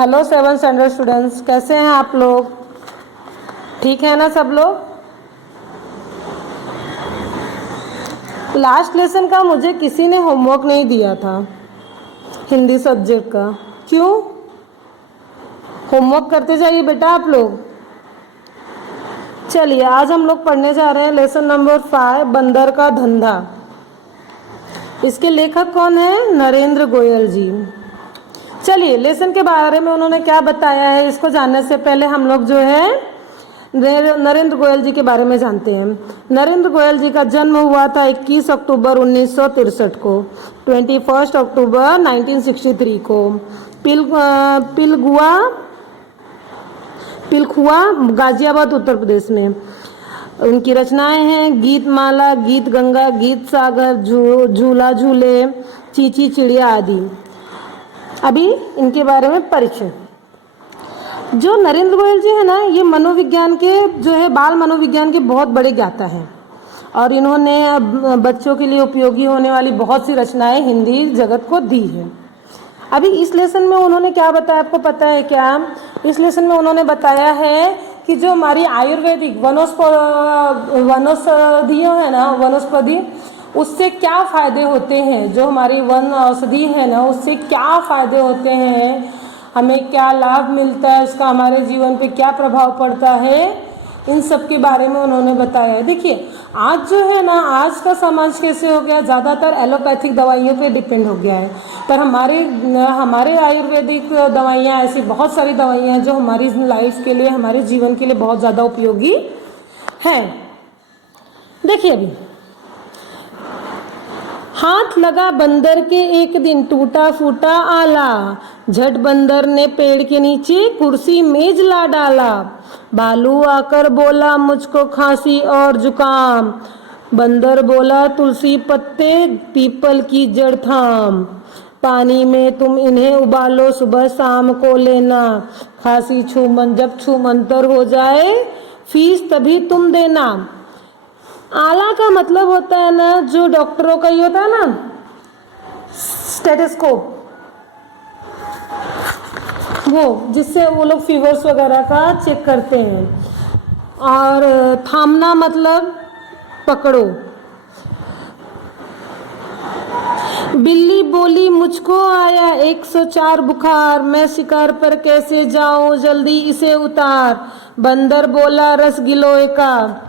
Hello 7th standard students, कैसे हैं आप लोग? ठीक है ना सब लोग? लास्ट लेसन का मुझे किसी ने होमवर्क नहीं दिया था हिंदी सब्जेक्ट का। क्यों? होमवर्क करते जाइए बेटा आप लोग। चलिए आज हम लोग पढ़ने जा रहे हैं लेसन नंबर 5, बंदर का धंधा। इसके लेखक कौन है? नरेंद्र गोयल जी। चलिए लेसन के बारे में उन्होंने क्या बताया है इसको जानने से पहले हम लोग जो है नरेंद्र गोयल जी के बारे में जानते हैं। नरेंद्र गोयल जी का जन्म हुआ था 21 अक्टूबर 1963 को, 21 अक्टूबर 1963 को पिलखुआ गाजियाबाद उत्तर प्रदेश में। उनकी रचनाएं हैं गीत माला, गीत गंगा, गीत सागर, झूला झूले, चींची चिड़िया आदि। अभी इनके बारे में परिचय। जो नरेंद्र गोयल जी है ना, ये मनोविज्ञान के जो है बाल मनोविज्ञान के बहुत बड़े ज्ञाता हैं और इन्होंने बच्चों के लिए उपयोगी होने वाली बहुत सी रचनाएं हिंदी जगत को दी है। अभी इस लेसन में उन्होंने क्या बताया आपको पता है क्या? इस लेसन में उन्होंने बताया है कि जो हमारी आयुर्वेदिक वनौषधियों है ना, वनस्पति, उससे क्या फायदे होते हैं। जो हमारी वन औषधि है ना, उससे क्या फायदे होते हैं, हमें क्या लाभ मिलता है, उसका हमारे जीवन पे क्या प्रभाव पड़ता है, इन सब के बारे में उन्होंने बताया है। देखिए आज जो है ना, आज का समाज कैसे हो गया, ज़्यादातर एलोपैथिक दवाइयों पे डिपेंड हो गया है। पर हमारे आयुर्वेदिक दवाइयाँ, ऐसी बहुत सारी दवाइयाँ जो हमारी लाइफ के लिए, हमारे जीवन के लिए बहुत ज़्यादा उपयोगी हैं। देखिए अभी हाथ लगा बंदर के एक दिन, टूटा फूटा आला, झट बंदर ने पेड़ के नीचे कुर्सी मेज ला डाला। भालू आकर बोला मुझको खांसी और जुकाम, बंदर बोला तुलसी पत्ते पीपल की जड़ थाम। पानी में तुम इन्हें उबालो, सुबह शाम को लेना, खांसी जब छूमंतर हो जाए फीस तभी तुम देना। आला का मतलब होता है ना, जो डॉक्टरों का ये होता है ना, स्टेथोस्कोप, वो जिससे वो लोग फीवर्स वगैरह का चेक करते हैं। और थामना मतलब पकड़ो। बिल्ली बोली मुझको आया 104 बुखार, मैं शिकार पर कैसे जाऊं, जल्दी इसे उतार। बंदर बोला रस गिलोय का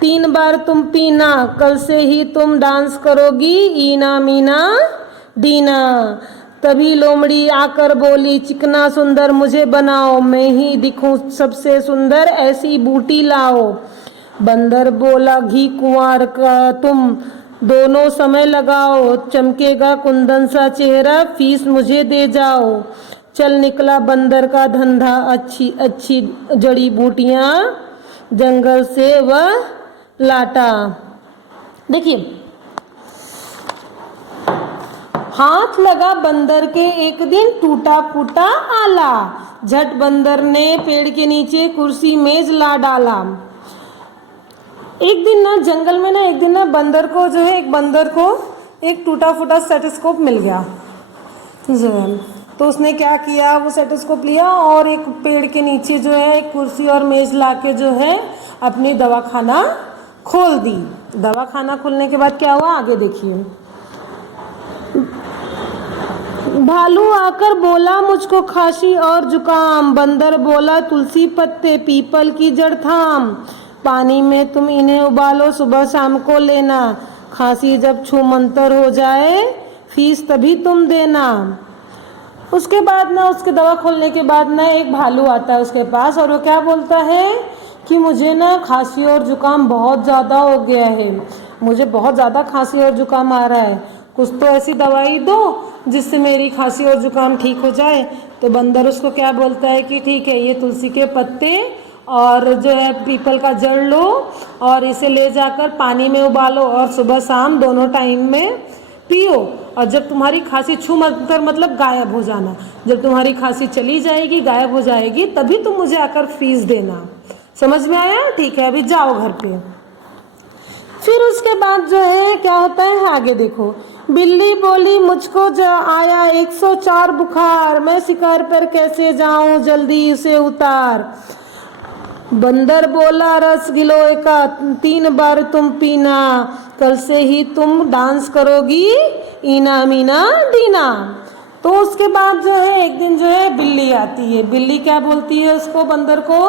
3 बार तुम पीना, कल से ही तुम डांस करोगी ईना मीना डीना। तभी लोमड़ी आकर बोली चिकना सुंदर मुझे बनाओ, मैं ही दिखूं सबसे सुंदर ऐसी बूटी लाओ। बंदर बोला घी कुंवार का तुम दोनों समय लगाओ, चमकेगा कुंदन सा चेहरा, फीस मुझे दे जाओ। चल निकला बंदर का धंधा, अच्छी अच्छी जड़ी बूटियां जंगल से वह लाटा। देखिए हाथ लगा बंदर के एक दिन, टूटा फूटा आला, झट बंदर ने पेड़ के नीचे कुर्सी मेज ला डाला। एक दिन ना जंगल में ना, एक दिन ना बंदर को जो है, एक बंदर को एक टूटा फूटा स्टेथोस्कोप मिल गया जो है। तो उसने क्या किया, वो स्टेथोस्कोप लिया और एक पेड़ के नीचे जो है एक कुर्सी और मेज लाके जो है अपनी दवाखाना खोल दी। दवाखाना खोलने के बाद क्या हुआ आगे देखिए। भालू आकर बोला मुझको खांसी और जुकाम, बंदर बोला तुलसी पत्ते पीपल की जड़ थाम। पानी में तुम इन्हें उबालो, सुबह शाम को लेना, खांसी जब छूमंतर हो जाए फीस तभी तुम देना। उसके बाद ना, उसके दवा खोलने के बाद ना एक भालू आता है उसके पास और वो क्या बोलता है कि मुझे ना खांसी और जुकाम बहुत ज़्यादा हो गया है, मुझे बहुत ज़्यादा खांसी और जुकाम आ रहा है, कुछ तो ऐसी दवाई दो जिससे मेरी खांसी और जुकाम ठीक हो जाए। तो बंदर उसको क्या बोलता है कि ठीक है, ये तुलसी के पत्ते और जो है पीपल का जड़ लो और इसे ले जाकर पानी में उबालो और सुबह शाम दोनों टाइम में पियो, और जब तुम्हारी खांसी छूमंतर मतलब गायब हो जाना, जब तुम्हारी खांसी चली जाएगी, गायब हो जाएगी, तभी तुम मुझे आकर फीस देना। समझ में आया? ठीक है, अभी जाओ घर पे। फिर उसके बाद जो है क्या होता है आगे देखो। बिल्ली बोली मुझको आया 104 बुखार, मैं शिकार पर कैसे जाऊं, जल्दी उसे उतार। बंदर बोला रस गिलोय का 3 बार तुम पीना, कल से ही तुम डांस करोगी इना मीना दीना। तो उसके बाद जो है एक दिन जो है बिल्ली आती है। बिल्ली क्या बोलती है उसको, बंदर को,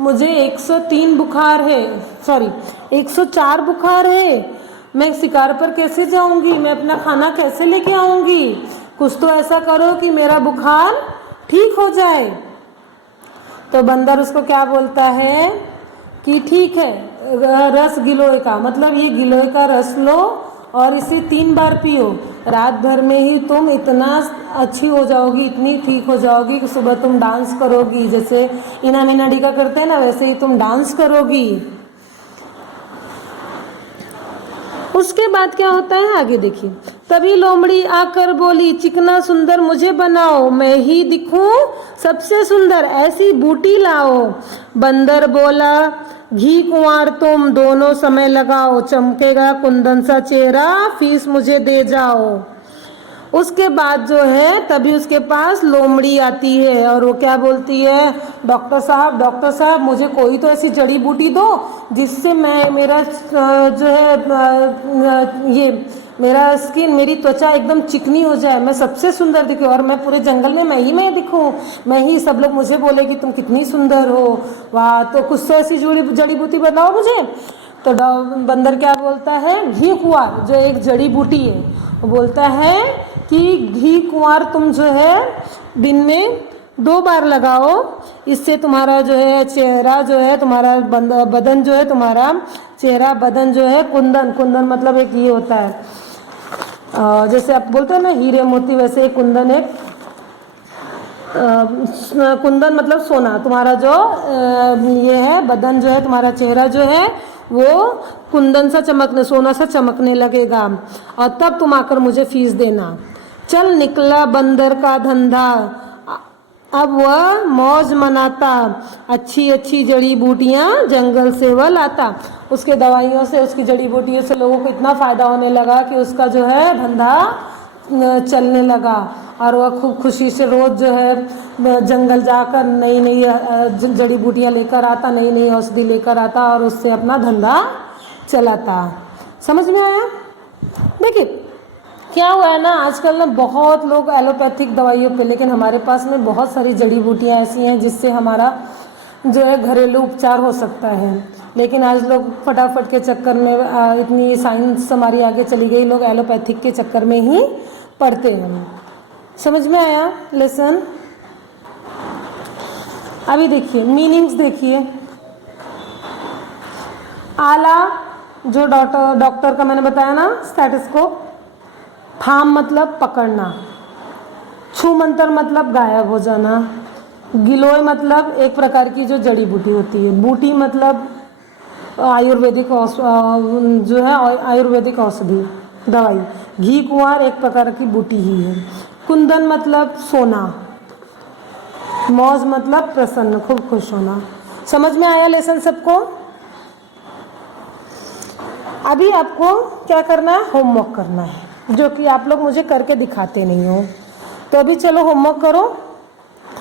मुझे 103 बुखार है, सॉरी 104 बुखार है, मैं शिकार पर कैसे जाऊंगी, मैं अपना खाना कैसे लेके आऊंगी, कुछ तो ऐसा करो कि मेरा बुखार ठीक हो जाए। तो बंदर उसको क्या बोलता है कि ठीक है, रस गिलोय का, मतलब ये गिलोय का रस लो और इसे 3 बार पियो, रात भर में ही तुम इतना अच्छी हो जाओगी, इतनी ठीक हो जाओगी कि सुबह तुम डांस करोगी, जैसे इना मीना डीका करते हैं ना, वैसे ही तुम डांस करोगी। उसके बाद क्या होता है आगे देखिए। तभी लोमड़ी आकर बोली चिकना सुंदर मुझे बनाओ, मैं ही दिखूं सबसे सुंदर, ऐसी बूटी लाओ। बंदर बोला घी कुंवार तुम दोनों समय लगाओ, चमकेगा कुंदन सा चेहरा, फीस मुझे दे जाओ। उसके बाद जो है तभी उसके पास लोमड़ी आती है और वो क्या बोलती है, डॉक्टर साहब मुझे कोई तो ऐसी जड़ी बूटी दो जिससे मैं मेरा जो है ये मेरा स्किन, मेरी त्वचा एकदम चिकनी हो जाए, मैं सबसे सुंदर दिखूं और मैं पूरे जंगल में मैं दिखूं, मैं ही, सब लोग मुझे बोले कि तुम कितनी सुंदर हो, वाह, तो कुछ तो ऐसी जड़ी बूटी बताओ मुझे। तो बंदर क्या बोलता है, घी कुंवार जो एक जड़ी बूटी है, वो बोलता है कि घी कुंवार तुम जो है दिन में 2 बार लगाओ, इससे तुम्हारा जो है चेहरा जो है, तुम्हारा बदन जो है, तुम्हारा चेहरा बदन जो है कुंदन मतलब एक ये होता है, जैसे आप बोलते हैं ना हीरे मोती, वैसे एक कुंदन है, कुंदन मतलब सोना, तुम्हारा जो ये है बदन जो है, तुम्हारा चेहरा जो है वो कुंदन सा चमकने, सोना सा चमकने लगेगा, और तब तुम आकर मुझे फीस देना। चल निकला बंदर का धंधा, अब वह मौज मनाता, अच्छी अच्छी जड़ी बूटियां जंगल से वह लाता। उसके दवाइयों से, उसकी जड़ी बूटियों से लोगों को इतना फ़ायदा होने लगा कि उसका जो है धंधा चलने लगा, और वह खूब खुशी से रोज़ जो है जंगल जाकर नई नई जड़ी बूटियां लेकर आता, नई नई औषधि लेकर आता और उससे अपना धंधा चलाता। समझ में आया? देखिए क्या हुआ है ना, आजकल ना बहुत लोग एलोपैथिक दवाइयों पे, लेकिन हमारे पास में बहुत सारी जड़ी बूटियां ऐसी हैं जिससे हमारा जो है घरेलू उपचार हो सकता है। लेकिन आज लोग फटाफट के चक्कर में, इतनी साइंस हमारी आगे चली गई, लोग एलोपैथिक के चक्कर में ही पड़ते हैं। समझ में आया लेसन? अभी देखिए मीनिंग्स देखिए। आला जो डॉक्टर का मैंने बताया ना, स्टेथोस्कोप। थाम मतलब पकड़ना, छू मंतर मतलब गायब हो जाना, गिलोय मतलब एक प्रकार की जो जड़ी बूटी होती है, बूटी मतलब आयुर्वेदिक जो है आयुर्वेदिक औषधि दवाई, घी कुंवार एक प्रकार की बूटी ही है, कुंदन मतलब सोना, मौज मतलब प्रसन्न, खूब खुश होना। समझ में आया लेसन सबको? अभी आपको क्या करना है, होमवर्क करना है, जो कि आप लोग मुझे करके दिखाते नहीं हो। तो अभी चलो होमवर्क करो,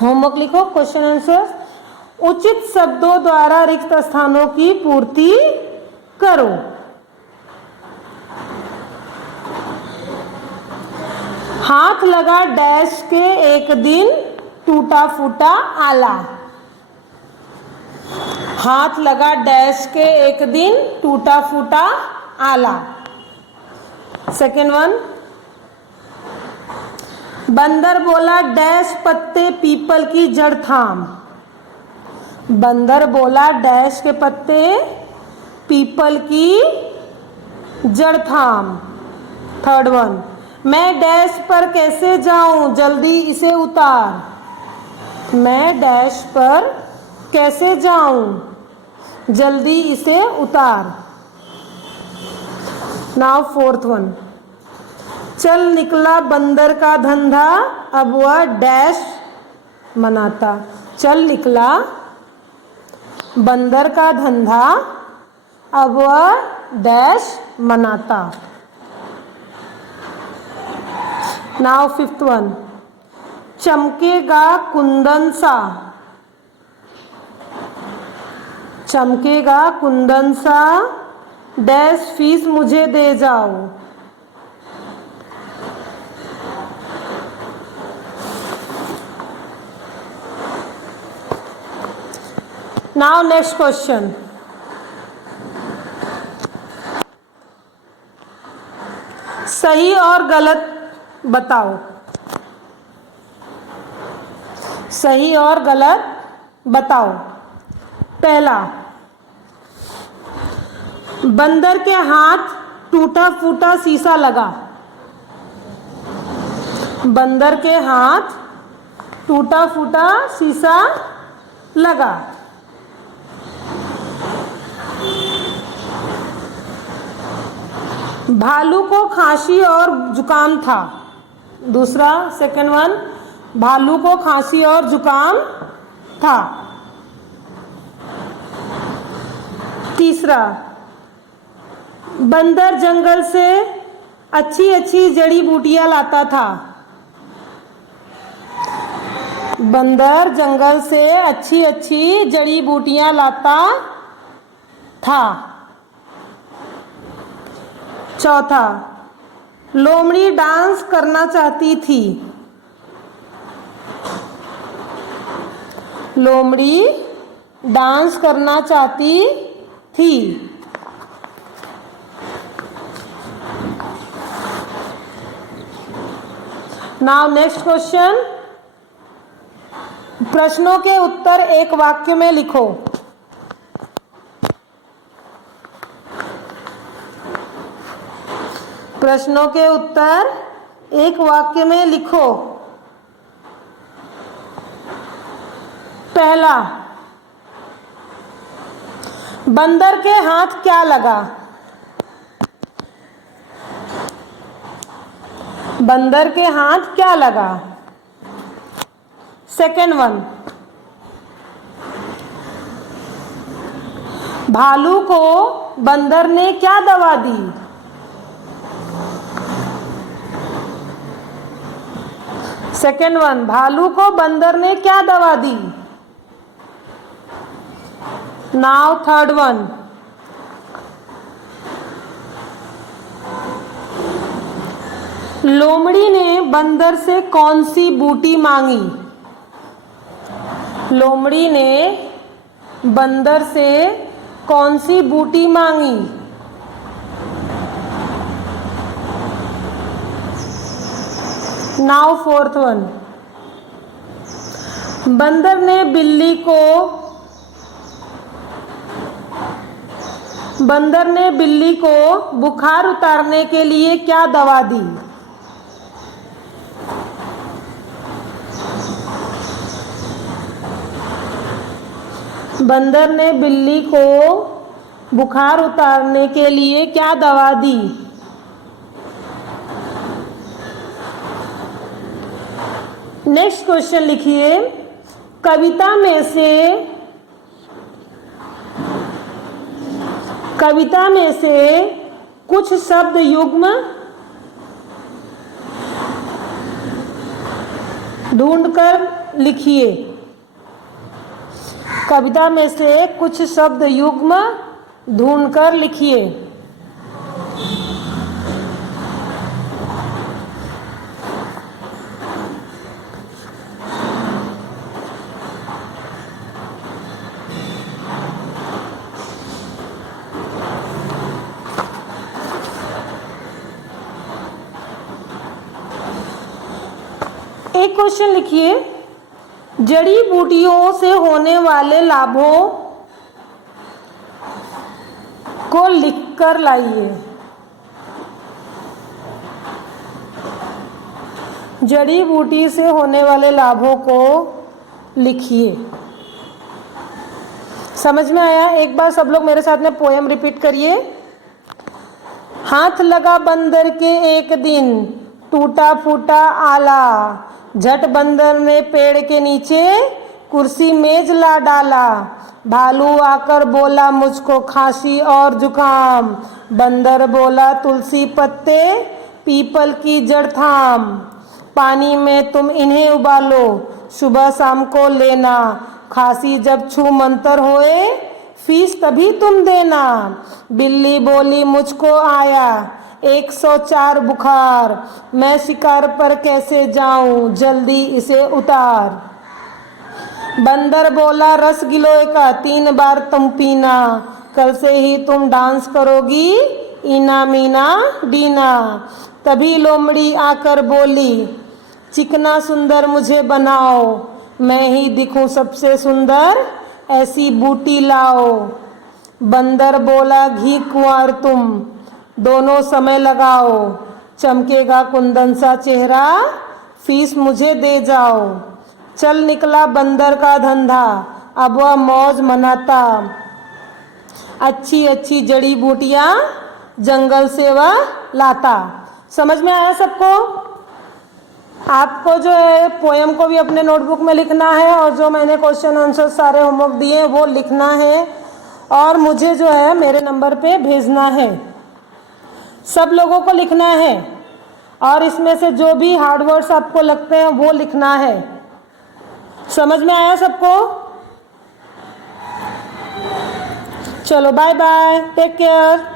होमवर्क लिखो, क्वेश्चन आंसर, उचित शब्दों द्वारा रिक्त स्थानों की पूर्ति करो। हाथ लगा डैश के एक दिन टूटा फूटा आला। हाथ लगा डैश के एक दिन टूटा फूटा आला। सेकेंड वन, बंदर बोला डैश पत्ते पीपल की जड़ थाम। बंदर बोला डैश के पत्ते पीपल की जड़ थाम। थर्ड वन, मैं डैश पर कैसे जाऊं, जल्दी इसे उतार। मैं डैश पर कैसे जाऊं, जल्दी इसे उतार। नाउ फोर्थ वन, चल निकला बंदर का धंधा, अब वह डैश मनाता। चल निकला बंदर का धंधा, अब वह डैश मनाता। नाउ फिफ्थ वन, चमकेगा कुंदन सा, चमकेगा कुंदन सा, डैश फीस मुझे दे जाओ। नाउ नेक्स्ट क्वेश्चन, सही और गलत बताओ, सही और गलत बताओ। पहला, बंदर के हाथ टूटा फूटा शीशा लगा, बंदर के हाथ टूटा फूटा शीशा लगा। भालू को खांसी और जुकाम था। दूसरा, सेकंड वन, भालू को खांसी और जुकाम था। तीसरा, बंदर जंगल से अच्छी अच्छी जड़ी बूटियां लाता था, बंदर जंगल से अच्छी अच्छी जड़ी बूटियां लाता था। चौथा, लोमड़ी डांस करना चाहती थी, लोमड़ी डांस करना चाहती थी। नाउ नेक्स्ट क्वेश्चन, प्रश्नों के उत्तर एक वाक्य में लिखो। प्रश्नों के उत्तर एक वाक्य में लिखो। पहला, बंदर के हाथ क्या लगा, बंदर के हाथ क्या लगा। सेकंड वन, भालू को बंदर ने क्या दवा दी, सेकंड वन, भालू को बंदर ने क्या दवा दी। नाउ थर्ड वन, लोमड़ी ने बंदर से कौन सी बूटी मांगी, लोमड़ी ने बंदर से कौन सी बूटी मांगी। नाउ फोर्थ वन, बंदर ने बिल्ली को, बंदर ने बिल्ली को बुखार उतारने के लिए क्या दवा दी। बंदर ने बिल्ली को बुखार उतारने के लिए क्या दवा दी। नेक्स्ट क्वेश्चन लिखिए, कविता में से कुछ शब्द युग्म ढूंढकर लिखिए। कविता में से कुछ शब्द युग्म ढूंढकर लिखिए। एक क्वेश्चन लिखिए, जड़ी बूटियों से होने वाले लाभों को लिखकर लाइए। जड़ी बूटी से होने वाले लाभों को लिखिए। समझ में आया? एक बार सब लोग मेरे साथ में पोएम रिपीट करिए। हाथ लगा बंदर के एक दिन, टूटा फूटा आला, झट बंदर ने पेड़ के नीचे कुर्सी मेज ला डाला। भालू आकर बोला मुझको खांसी और जुकाम, बंदर बोला तुलसी पत्ते पीपल की जड़ थाम। पानी में तुम इन्हें उबालो, सुबह शाम को लेना, खांसी जब छू मंतर होए, फीस तभी तुम देना। बिल्ली बोली मुझको आया 104 बुखार, मैं शिकार पर कैसे जाऊं, जल्दी इसे उतार। बंदर बोला रस गिलोय का 3 बार तुम पीना, कल से ही तुम डांस करोगी इना मीना डीना। तभी लोमड़ी आकर बोली चिकना सुंदर मुझे बनाओ, मैं ही दिखूं सबसे सुंदर, ऐसी बूटी लाओ। बंदर बोला घी कुंवर तुम दोनों समय लगाओ, चमकेगा कुंदन सा चेहरा, फीस मुझे दे जाओ। चल निकला बंदर का धंधा, अब वह मौज मनाता, अच्छी अच्छी जड़ी बूटियां जंगल से वह लाता। समझ में आया सबको? आपको जो है पोयम को भी अपने नोटबुक में लिखना है और जो मैंने क्वेश्चन आंसर सारे होमवर्क दिए हैं वो लिखना है और मुझे जो है मेरे नंबर पे भेजना है। सब लोगों को लिखना है और इसमें से जो भी हार्ड वर्ड्स आपको लगते हैं वो लिखना है। समझ में आया सबको? चलो बाय बाय, टेक केयर।